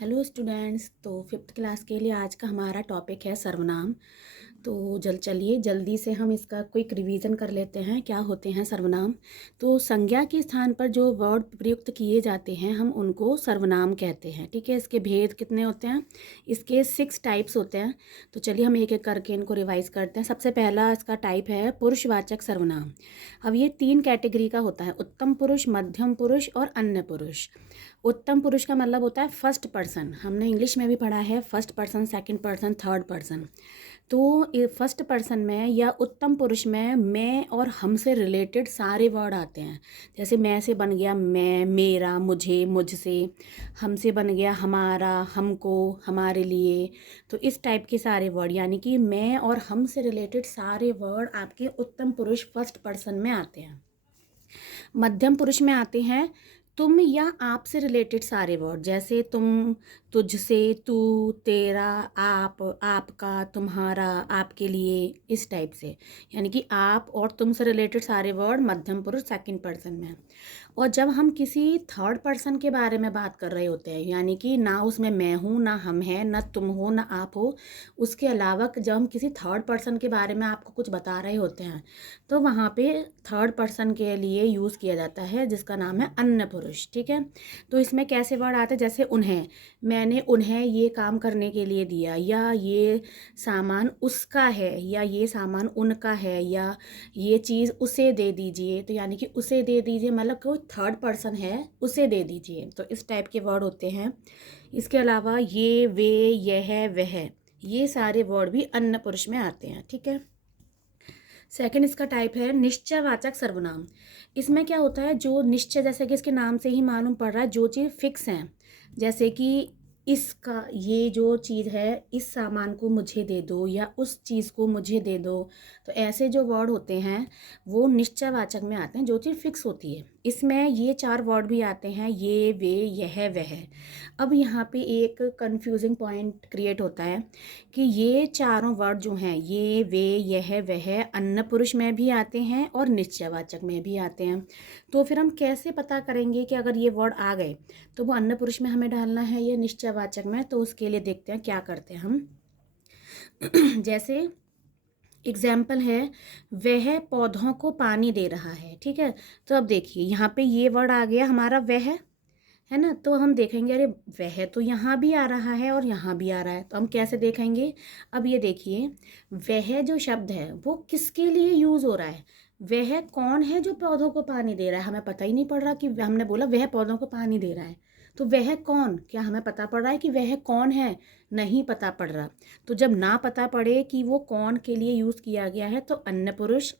Hello students. तो fifth class के लिए आज का हमारा टॉपिक है सर्वनाम। तो चलिए जल्दी से हम इसका क्विक रिवीजन कर लेते हैं। क्या होते हैं सर्वनाम? तो संज्ञा के स्थान पर जो वर्ड प्रयुक्त किए जाते हैं हम उनको सर्वनाम कहते हैं। ठीक है, इसके भेद कितने होते हैं? इसके 6 टाइप्स होते हैं। तो चलिए हम एक एक करके इनको रिवाइज करते हैं। सबसे पहला इसका टाइप है पुरुषवाचक सर्वनाम। अब ये 3 कैटेगरी का होता है, उत्तम पुरुष, मध्यम पुरुष और अन्य पुरुष। उत्तम पुरुष का मतलब होता है फर्स्ट पर्सन। हमने इंग्लिश में भी पढ़ा है first person, second person, third person. तो फर्स्ट पर्सन में या उत्तम पुरुष में मैं और हमसे रिलेटेड सारे वर्ड आते हैं। जैसे मैं से बन गया मैं, मेरा, मुझे, मुझसे। हमसे बन गया हमारा, हमको, हमारे लिए। तो इस टाइप के सारे वर्ड, यानी कि मैं और हम से रिलेटेड सारे वर्ड आपके उत्तम पुरुष फर्स्ट पर्सन में आते हैं। मध्यम पुरुष में आते हैं तुम या आप से रिलेटेड सारे वर्ड, जैसे तुम, तुझसे, तू, तेरा, आप, आपका, तुम्हारा, आपके लिए, इस टाइप से। यानी कि आप और तुम से रिलेटेड सारे वर्ड मध्यम पुरुष सेकंड पर्सन में। और जब हम किसी थर्ड पर्सन के बारे में बात कर रहे होते हैं, यानी कि ना उसमें मैं हूँ, ना हम हैं, ना तुम हो, ना आप हो, उसके अलावा जब हम किसी थर्ड पर्सन के बारे में आपको कुछ बता रहे होते हैं तो वहाँ पे थर्ड पर्सन के लिए यूज़ किया जाता है जिसका नाम है अन्य पुरुष। ठीक है, तो इसमें कैसे वर्ड आते हैं? जैसे उन्हें, मैंने उन्हें ये काम करने के लिए दिया, या ये सामान उसका है, या ये सामान उनका है, या ये चीज़ उसे दे दीजिए। तो यानी कि उसे दे दीजिए मतलब कोई थर्ड पर्सन है, उसे दे दीजिए। तो इस टाइप के वर्ड होते हैं। इसके अलावा ये, वे, यह, वह, ये सारे वर्ड भी अन्य पुरुष में आते हैं। ठीक है। सेकंड इसका टाइप है निश्चयवाचक सर्वनाम। इसमें क्या होता है, जो निश्चय, जैसे कि इसके नाम से ही मालूम पड़ रहा है, जो चीज़ फिक्स है। जैसे कि इसका, ये जो चीज़ है, इस सामान को मुझे दे दो, या उस चीज़ को मुझे दे दो। तो ऐसे जो वर्ड होते हैं वो निश्चयवाचक में आते हैं, जो चीज़ फिक्स होती है। इसमें ये 4 वर्ड भी आते हैं, ये, वे, यह, वह। अब यहाँ पे एक कंफ्यूजिंग पॉइंट क्रिएट होता है कि ये चारों वर्ड जो हैं, ये, वे, यह, वह, अन्य पुरुष में भी आते हैं और निश्चयवाचक में भी आते हैं। तो फिर हम कैसे पता करेंगे कि अगर ये वर्ड आ गए तो वो अन्य पुरुष में हमें डालना है या निश्चयवाचक में? तो उसके लिए देखते हैं क्या करते हैं हम। जैसे एग्जाम्पल है, वह पौधों को पानी दे रहा है। ठीक है, तो अब देखिए यहाँ पे ये वर्ड आ गया हमारा वह, है ना। तो हम देखेंगे अरे वह तो यहाँ भी आ रहा है और यहाँ भी आ रहा है, तो हम कैसे देखेंगे? अब ये देखिए, वह जो शब्द है वो किसके लिए यूज़ हो रहा है? वह कौन है जो पौधों को पानी दे रहा है? हमें पता ही नहीं पड़ रहा कि हमने बोला वह पौधों को पानी दे रहा है, तो वह कौन, क्या हमें पता पड़ रहा है कि वह कौन है? नहीं पता पड़ रहा। तो जब ना पता पड़े कि वो कौन के लिए यूज़ किया गया है तो अन्य पुरुष,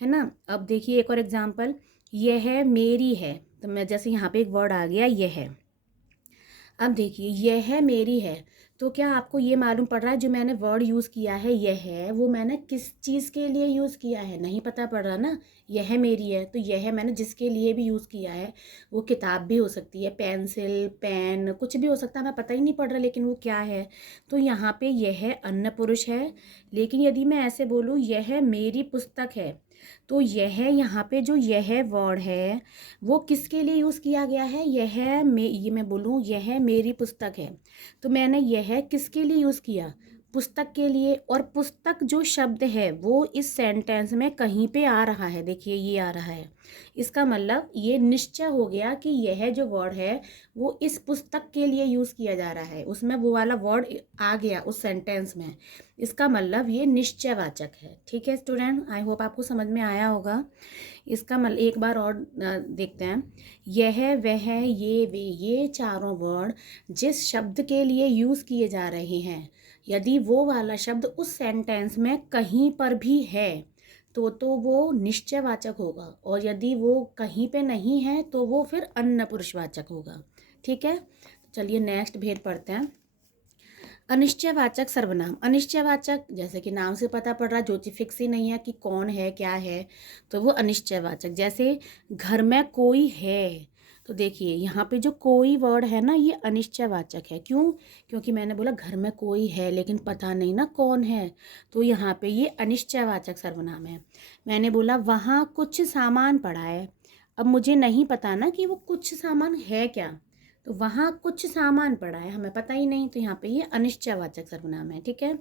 है ना। अब देखिए एक और एग्जाम्पल, यह मेरी है। तो मैं जैसे यहाँ पे एक वर्ड आ गया यह। अब देखिए यह मेरी है, तो क्या आपको ये मालूम पड़ रहा है जो मैंने वर्ड यूज़ किया है यह है, वो मैंने किस चीज़ के लिए यूज़ किया है? नहीं पता पड़ रहा ना। यह मेरी है तो यह मैंने जिसके लिए भी यूज़ किया है, वो किताब भी हो सकती है, पेंसिल, पेन, कुछ भी हो सकता है, हमें पता ही नहीं पड़ रहा लेकिन वो क्या है। तो यहाँ पे यह अन्य पुरुष है। लेकिन यदि मैं ऐसे बोलूँ यह मेरी पुस्तक है, तो यह यहाँ पे जो यह वर्ड है वो किसके लिए यूज़ किया गया है? ये मैं बोलूँ यह मेरी पुस्तक है, तो मैंने यह किसके लिए यूज़ किया? पुस्तक के लिए। और पुस्तक जो शब्द है वो इस सेंटेंस में कहीं पे आ रहा है, देखिए ये आ रहा है। इसका मतलब ये निश्चय हो गया कि यह जो वर्ड है वो इस पुस्तक के लिए यूज़ किया जा रहा है, उसमें वो वाला वर्ड आ गया उस सेंटेंस में। इसका मतलब ये निश्चयवाचक है। ठीक है स्टूडेंट, आई होप आपको समझ में आया होगा। इसका मतलब एक बार और देखते हैं, यह, वह, ये, वे, ये चारों वर्ड जिस शब्द के लिए यूज़ किए जा रहे हैं, यदि वो वाला शब्द उस सेंटेंस में कहीं पर भी है तो वो निश्चयवाचक होगा, और यदि वो कहीं पे नहीं है तो वो फिर अन्य पुरुषवाचक होगा। ठीक है, चलिए नेक्स्ट भेद पढ़ते हैं। अनिश्चयवाचक सर्वनाम। अनिश्चयवाचक जैसे कि नाम से पता पड़ रहा है, जो चीज़ फिक्स ही नहीं है कि कौन है क्या है, तो वो अनिश्चयवाचक। जैसे घर में कोई है, तो देखिए यहाँ पे जो कोई वर्ड है ना ये अनिश्चयवाचक है। क्यों? क्योंकि मैंने बोला घर में कोई है लेकिन पता नहीं ना कौन है, तो यहाँ पे ये अनिश्चयवाचक सर्वनाम है। मैंने बोला वहाँ कुछ सामान पड़ा है, अब मुझे नहीं पता ना कि वो कुछ सामान है क्या, तो वहाँ कुछ सामान पड़ा है, हमें पता ही नहीं, तो यहाँ पे ये अनिश्चयवाचक सर्वनाम है। ठीक है,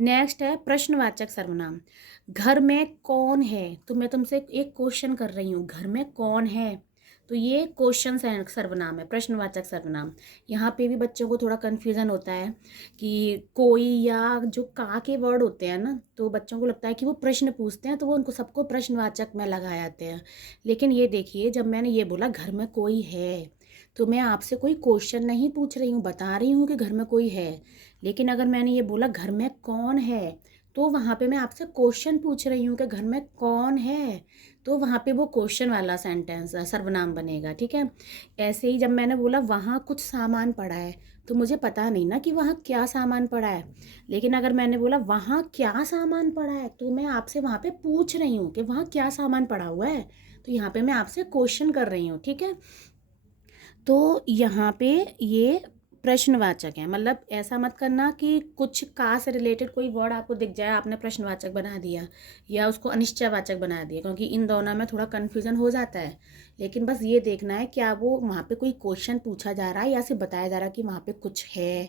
नेक्स्ट है प्रश्नवाचक सर्वनाम। घर में कौन है, तो मैं तुमसे एक क्वेश्चन कर रही हूँ, घर में कौन है, तो ये क्वेश्चन सर्वनाम है, प्रश्नवाचक सर्वनाम। यहाँ पे भी बच्चों को थोड़ा कन्फ्यूज़न होता है कि कोई या जो का के वर्ड होते हैं ना, तो बच्चों को लगता है कि वो प्रश्न पूछते हैं, तो वो उनको सबको प्रश्नवाचक में लगा जाते हैं। लेकिन ये देखिए, जब मैंने ये बोला घर में कोई है, तो मैं आपसे कोई क्वेश्चन नहीं पूछ रही हूँ, बता रही हूँ कि घर में कोई है। लेकिन अगर मैंने ये बोला घर में कौन है, तो वहाँ पे मैं आपसे क्वेश्चन पूछ रही हूँ कि घर में कौन है, तो वहाँ पे वो क्वेश्चन वाला सेंटेंस सर्वनाम बनेगा। ठीक है, ऐसे ही जब मैंने बोला वहाँ कुछ सामान पड़ा है, तो मुझे पता नहीं ना कि वहाँ क्या सामान पड़ा है। लेकिन अगर मैंने बोला वहाँ क्या सामान पड़ा है, तो मैं आपसे वहाँ पे पूछ रही हूँ कि वहाँ क्या सामान पड़ा हुआ है, तो यहाँ पे मैं आपसे क्वेश्चन कर रही हूँ। ठीक है, तो यहाँ पे ये प्रश्नवाचक है, मतलब ऐसा मत करना कि कुछ का से रिलेटेड कोई वर्ड आपको दिख जाए, आपने प्रश्नवाचक बना दिया या उसको अनिश्चयवाचक बना दिया, क्योंकि इन दोनों में थोड़ा कन्फ्यूज़न हो जाता है। लेकिन बस ये देखना है क्या वो वहाँ पे कोई क्वेश्चन पूछा जा रहा है या सिर्फ बताया जा रहा है कि वहाँ पे कुछ है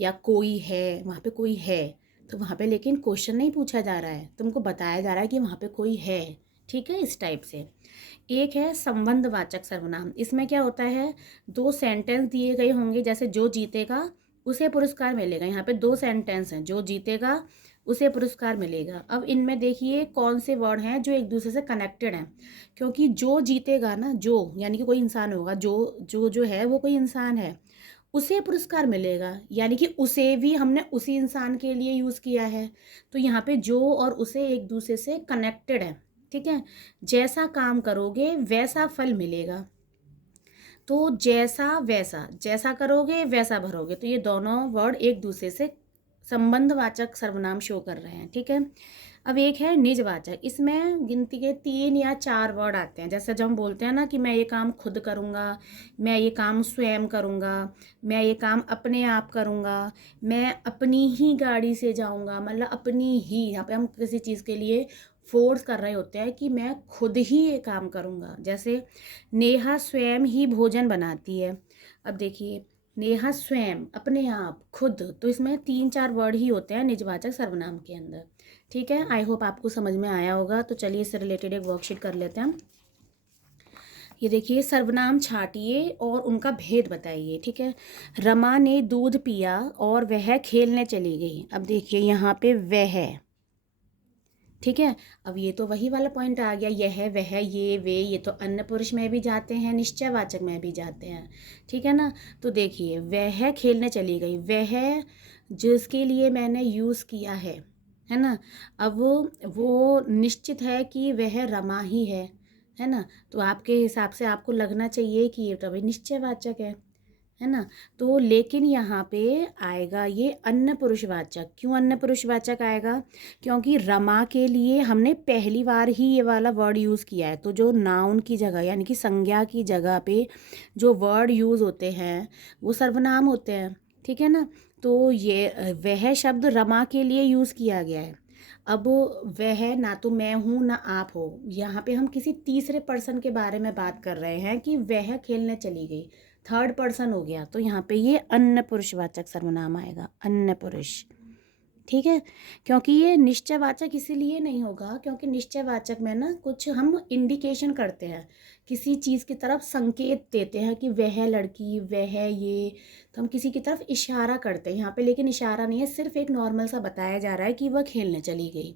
या कोई है, वहाँ पे कोई है। तो वहाँ पे लेकिन क्वेश्चन नहीं पूछा जा रहा है, तुमको बताया जा रहा है कि वहाँ पे कोई है। ठीक है, इस टाइप से। एक है संबंधवाचक सर्वनाम। इसमें क्या होता है, दो सेंटेंस दिए गए होंगे, जैसे जो जीतेगा उसे पुरस्कार मिलेगा। यहाँ पे दो सेंटेंस हैं, जो जीतेगा उसे पुरस्कार मिलेगा। अब इनमें देखिए कौन से वर्ड हैं जो एक दूसरे से कनेक्टेड हैं, क्योंकि जो जीतेगा ना, जो यानी कि कोई इंसान होगा, जो है वो कोई इंसान है, उसे पुरस्कार मिलेगा, यानी कि उसे भी हमने उसी इंसान के लिए यूज़ किया है। तो यहाँ पे जो और उसे एक दूसरे से कनेक्टेड है। ठीक है, जैसा काम करोगे वैसा फल मिलेगा, तो जैसा वैसा, जैसा करोगे वैसा भरोगे, तो ये दोनों वर्ड एक दूसरे से संबंधवाचक सर्वनाम शो कर रहे हैं। ठीक है, अब एक है निजवाचक। इसमें गिनती के 3 या 4 वर्ड आते हैं, जैसे जब हम बोलते हैं ना कि मैं ये काम खुद करूँगा, मैं ये काम स्वयं करूँगा, मैं ये काम अपने आप करूँगा, मैं अपनी ही गाड़ी से जाऊँगा, मतलब अपनी ही, यहाँ पे हम किसी चीज़ के लिए फोर्स कर रहे होते हैं कि मैं खुद ही ये काम करूँगा। जैसे नेहा स्वयं ही भोजन बनाती है। अब देखिए, नेहा स्वयं, अपने आप, खुद, तो इसमें 3-4 वर्ड ही होते हैं निजवाचक सर्वनाम के अंदर। ठीक है, आई होप आपको समझ में आया होगा। तो चलिए इससे रिलेटेड एक वर्कशीट कर लेते हैं हम। ये देखिए, सर्वनाम छाटिए और उनका भेद बताइए। ठीक है, रमा ने दूध पिया और वह खेलने चली गई। अब देखिए यहाँ पे वह, ठीक है, अब ये तो वही वाला पॉइंट आ गया, यह, वह, ये, वे, ये तो अन्य पुरुष में भी जाते हैं, निश्चयवाचक में भी जाते हैं। ठीक है ना, तो देखिए वह खेलने चली गई, वह जिसके लिए मैंने यूज़ किया है ना। अब वो निश्चित है कि वह रमा ही है ना, तो आपके हिसाब से आपको लगना चाहिए कि ये तो अभी निश्चयवाचक है ना। तो लेकिन यहाँ पे आएगा ये अन्य पुरुषवाचक। क्यों अन्य पुरुषवाचक आएगा, क्योंकि रमा के लिए हमने पहली बार ही ये वाला वर्ड यूज़ किया है। तो जो नाउन की जगह यानी कि संज्ञा की जगह पे जो वर्ड यूज़ होते हैं वो सर्वनाम होते हैं। ठीक है ना, तो ये वह शब्द रमा के लिए यूज़ किया गया है। अब वह ना तो मैं हूँ ना आप हो, यहाँ पे हम किसी तीसरे पर्सन के बारे में बात कर रहे हैं कि वह खेलने चली गई, थर्ड पर्सन हो गया, तो यहाँ पे ये अन्य पुरुषवाचक सर्वनाम आएगा, अन्य पुरुष। ठीक है, क्योंकि ये निश्चयवाचक इसीलिए नहीं होगा क्योंकि निश्चयवाचक में ना कुछ हम इंडिकेशन करते हैं, किसी चीज़ की तरफ संकेत देते हैं कि वह लड़की, वह ये, तो हम किसी की तरफ इशारा करते हैं यहाँ पे। लेकिन इशारा नहीं है, सिर्फ एक नॉर्मल सा बताया जा रहा है कि वह खेलने चली गई।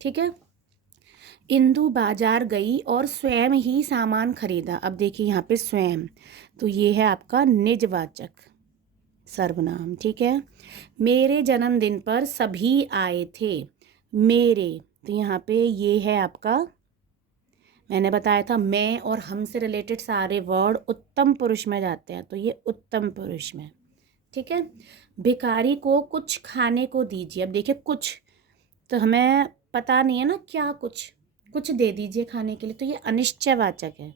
ठीक है, इंदु बाजार गई और स्वयं ही सामान खरीदा। अब देखिए यहाँ पे स्वयं, तो ये है आपका निजवाचक सर्वनाम। ठीक है, मेरे जन्मदिन पर सभी आए थे, मेरे, तो यहाँ पे ये है आपका, मैंने बताया था मैं और हम से रिलेटेड सारे वर्ड उत्तम पुरुष में जाते हैं, तो ये उत्तम पुरुष में। ठीक है, भिखारी को कुछ खाने को दीजिए। अब देखिए कुछ, तो हमें पता नहीं है ना क्या, कुछ दे दीजिए खाने के लिए, तो ये अनिश्चयवाचक है,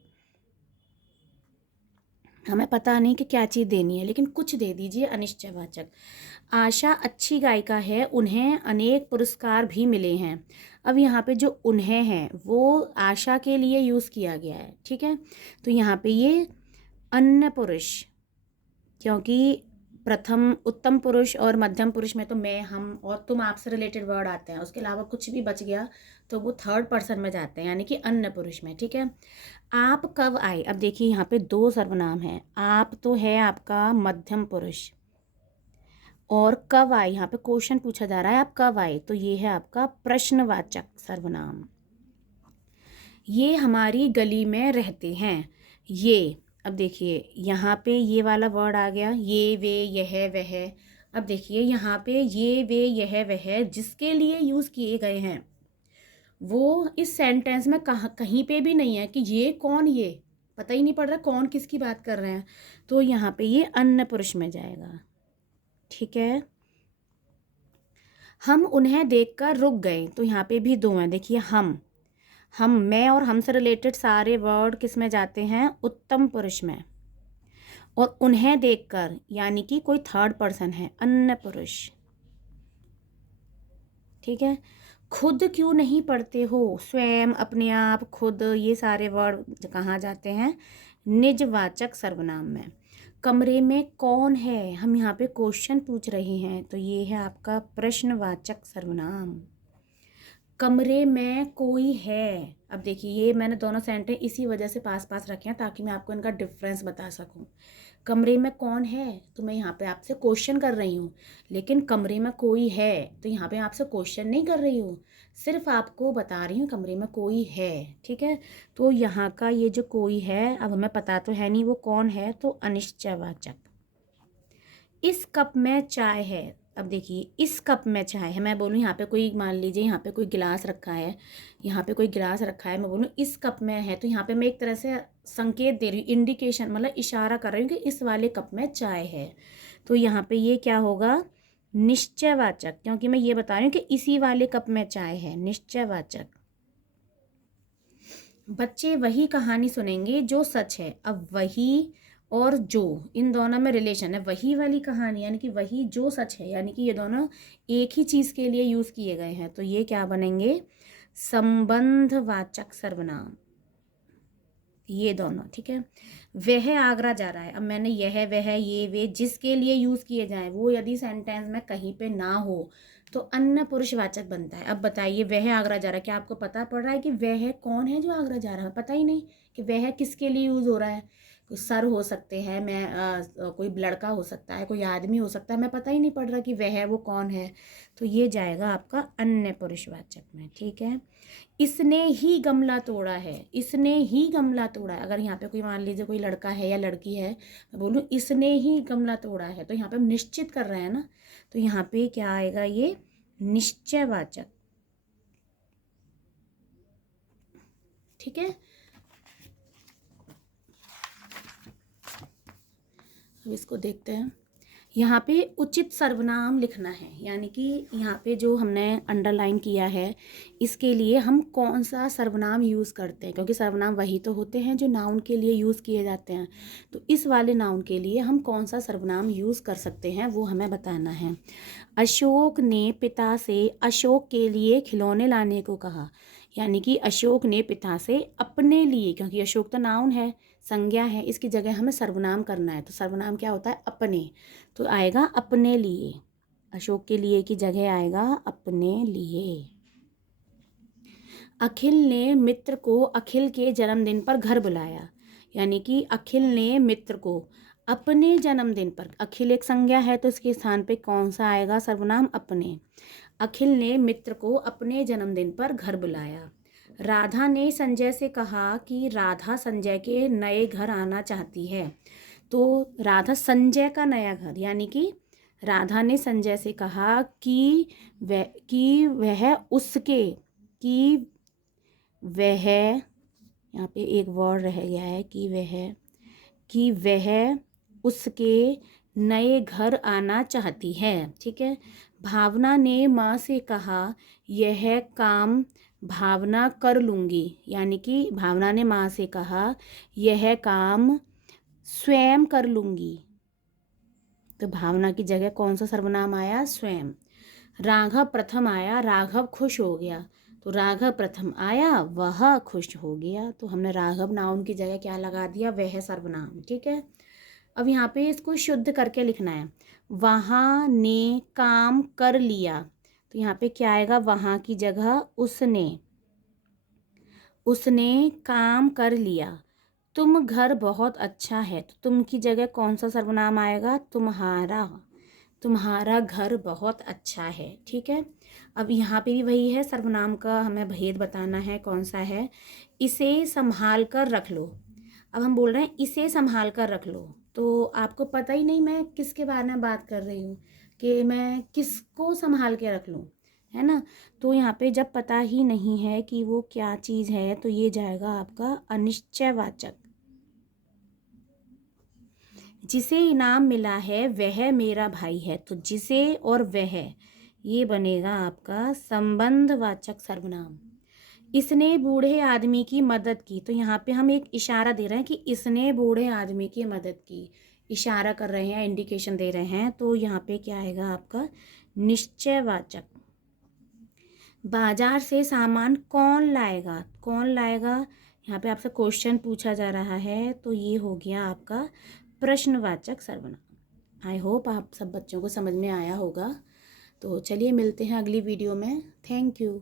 हमें पता नहीं कि क्या चीज़ देनी है, लेकिन कुछ दे दीजिए, अनिश्चयवाचक। आशा अच्छी गायिका है, उन्हें अनेक पुरस्कार भी मिले हैं। अब यहाँ पे जो उन्हें है वो आशा के लिए यूज़ किया गया है। ठीक है, तो यहाँ पे ये अन्य पुरुष, क्योंकि प्रथम उत्तम पुरुष और मध्यम पुरुष में तो मैं, हम और तुम, आपसे रिलेटेड वर्ड आते हैं, उसके अलावा कुछ भी बच गया तो वो थर्ड पर्सन में जाते हैं, यानी कि अन्य पुरुष में। ठीक है, आप कब आए, अब देखिए यहाँ पे दो सर्वनाम हैं। आप तो है आपका मध्यम पुरुष, और कब आए, यहाँ पे क्वेश्चन पूछा जा रहा है आप कब आए, तो ये है आपका प्रश्नवाचक सर्वनाम। ये हमारी गली में रहते हैं। ये, अब देखिए यहाँ पे ये वाला वर्ड आ गया, ये वे यह वह। अब देखिए यहाँ पे ये वे यह वह जिसके लिए यूज़ किए गए हैं वो इस सेंटेंस में कहीं पे भी नहीं है कि ये कौन, ये पता ही नहीं पड़ रहा कौन किसकी बात कर रहे हैं, तो यहाँ पे ये अन्य पुरुष में जाएगा। ठीक है, हम उन्हें देखकर रुक गए, तो यहाँ पे भी दो हैं। देखिए हम, मैं और हमसे रिलेटेड सारे वर्ड किस में जाते हैं, उत्तम पुरुष में, और उन्हें देखकर यानी कि कोई थर्ड पर्सन है, अन्य पुरुष। ठीक है, खुद क्यों नहीं पढ़ते हो, स्वयं, अपने आप, खुद, ये सारे वर्ड कहाँ जाते हैं, निजवाचक सर्वनाम में। कमरे में कौन है, हम यहाँ पे क्वेश्चन पूछ रहे हैं, तो ये है आपका प्रश्नवाचक सर्वनाम। कमरे में कोई है, अब देखिए ये मैंने दोनों सेंटेंस इसी वजह से पास पास रखे हैं ताकि मैं आपको इनका डिफरेंस बता सकूं। कमरे में कौन है, तो मैं यहाँ पे आपसे क्वेश्चन कर रही हूँ, लेकिन कमरे में कोई है तो यहाँ पे आपसे क्वेश्चन नहीं कर रही हूँ, सिर्फ आपको बता रही हूँ कमरे में कोई है। ठीक है, तो यहाँ का ये जो कोई है, अब हमें पता तो है नहीं वो कौन है, तो अनिश्चयवाचक। इस कप में चाय है, अब देखिए इस कप में चाय है, मैं बोलूँ यहाँ पे कोई, मान लीजिए यहाँ पे कोई गिलास रखा है, यहाँ पे कोई गिलास रखा है, मैं बोलूँ इस कप में है, तो यहाँ पे मैं एक तरह से संकेत दे रही हूँ, इंडिकेशन, मतलब इशारा कर रही हूँ कि इस वाले कप में चाय है। तो यहाँ पे ये क्या होगा, निश्चयवाचक, क्योंकि मैं ये बता रही हूँ कि इसी वाले कप में चाय है, निश्चयवाचक। बच्चे वही कहानी सुनेंगे जो सच है, अब वही और जो, इन दोनों में रिलेशन है, वही वाली कहानी यानी कि वही जो सच है, यानी कि ये दोनों एक ही चीज़ के लिए यूज़ किए गए हैं, तो ये क्या बनेंगे, संबंधवाचक सर्वनाम, ये दोनों। ठीक है, वह आगरा जा रहा है, अब मैंने यह वह ये वे जिसके लिए यूज़ किए जाएं वो यदि सेंटेंस में कहीं पे ना हो तो अन्य पुरुषवाचक बनता है। अब बताइए वह आगरा जा रहा है, क्या आपको पता पड़ रहा है कि वह कौन है जो आगरा जा रहा है, पता ही नहीं कि वह किसके लिए यूज़ हो रहा है। कोई सर हो सकते हैं, कोई लड़का हो सकता है, कोई आदमी हो सकता है, मैं पता ही नहीं पड़ रहा कि वह वो कौन है, तो ये जाएगा आपका अन्य पुरुषवाचक में। ठीक है, इसने ही गमला तोड़ा है, इसने ही गमला तोड़ा है, अगर यहाँ पे कोई मान लीजिए कोई लड़का है या लड़की है, मैं बोलूँ इसने ही गमला तोड़ा है, तो यहाँ पे हम निश्चित कर रहे हैं ना, तो यहाँ पे क्या आएगा, ये निश्चयवाचक। ठीक है, अब इसको देखते हैं। यहाँ पे उचित सर्वनाम लिखना है, यानी कि यहाँ पे जो हमने अंडरलाइन किया है इसके लिए हम कौन सा सर्वनाम यूज़ करते हैं, क्योंकि सर्वनाम वही तो होते हैं जो नाउन के लिए यूज़ किए जाते हैं, तो इस वाले नाउन के लिए हम कौन सा सर्वनाम यूज़ कर सकते हैं वो हमें बताना है। अशोक ने पिता से अशोक के लिए खिलौने लाने को कहा, यानी कि अशोक ने पिता से अपने लिए, क्योंकि अशोक तो नाउन है, संज्ञा है, इसकी जगह हमें सर्वनाम करना है, तो सर्वनाम क्या होता है, अपने, तो आएगा अपने लिए, अशोक के लिए की जगह आएगा अपने लिए। अखिल ने मित्र को अखिल के जन्मदिन पर घर बुलाया, यानी कि अखिल ने मित्र को अपने जन्मदिन पर, अखिल एक संज्ञा है तो इसके स्थान पे कौन सा आएगा, सर्वनाम अपने। अखिल ने मित्र को अपने जन्मदिन पर घर बुलाया। राधा ने संजय से कहा कि राधा संजय के नए घर आना चाहती है, तो राधा संजय का नया घर, यानी कि राधा ने संजय से कहा कि वह उसके, कि वह, यहाँ पे एक वर्ड रह गया है, कि वह उसके नए घर आना चाहती है। ठीक है, भावना ने माँ से कहा यह काम भावना कर लूँगी, यानी कि भावना ने माँ से कहा यह काम स्वयं कर लूँगी, तो भावना की जगह कौन सा सर्वनाम आया, स्वयं। राघव प्रथम आया, राघव खुश हो गया, तो राघव प्रथम आया, वह खुश हो गया, तो हमने राघव नाउन की जगह क्या लगा दिया, वह सर्वनाम। ठीक है, अब यहाँ पे इसको शुद्ध करके लिखना है। वहाँ ने काम कर लिया, तो यहाँ पे क्या आएगा, वहाँ की जगह उसने, उसने काम कर लिया। तुम घर बहुत अच्छा है, तो तुम की जगह कौन सा सर्वनाम आएगा, तुम्हारा, तुम्हारा घर बहुत अच्छा है। ठीक है, अब यहाँ पे भी वही है, सर्वनाम का हमें भेद बताना है कौन सा है। इसे संभाल कर रख लो। अब हम बोल रहे हैं इसे संभाल कर रख लो, तो आपको पता ही नहीं मैं किसके बारे में बात कर रही हूँ, कि मैं किसको संभाल के रख लूँ, है ना। तो यहाँ पे जब पता ही नहीं है कि वो क्या चीज़ है, तो ये जाएगा आपका अनिश्चयवाचक। जिसे इनाम मिला है वह मेरा भाई है, तो जिसे और वह, ये बनेगा आपका संबंधवाचक सर्वनाम। इसने बूढ़े आदमी की मदद की, तो यहाँ पे हम एक इशारा दे रहे हैं कि इसने बूढ़े आदमी की मदद की, इशारा कर रहे हैं, इंडिकेशन दे रहे हैं, तो यहाँ पे क्या आएगा आपका निश्चयवाचक। बाजार से सामान कौन लाएगा, कौन लाएगा, यहाँ पे आपसे क्वेश्चन पूछा जा रहा है, तो ये हो गया आपका प्रश्नवाचक सर्वनाम। आई होप आप सब बच्चों को समझ में आया होगा। तो चलिए मिलते हैं अगली वीडियो में। Thank you.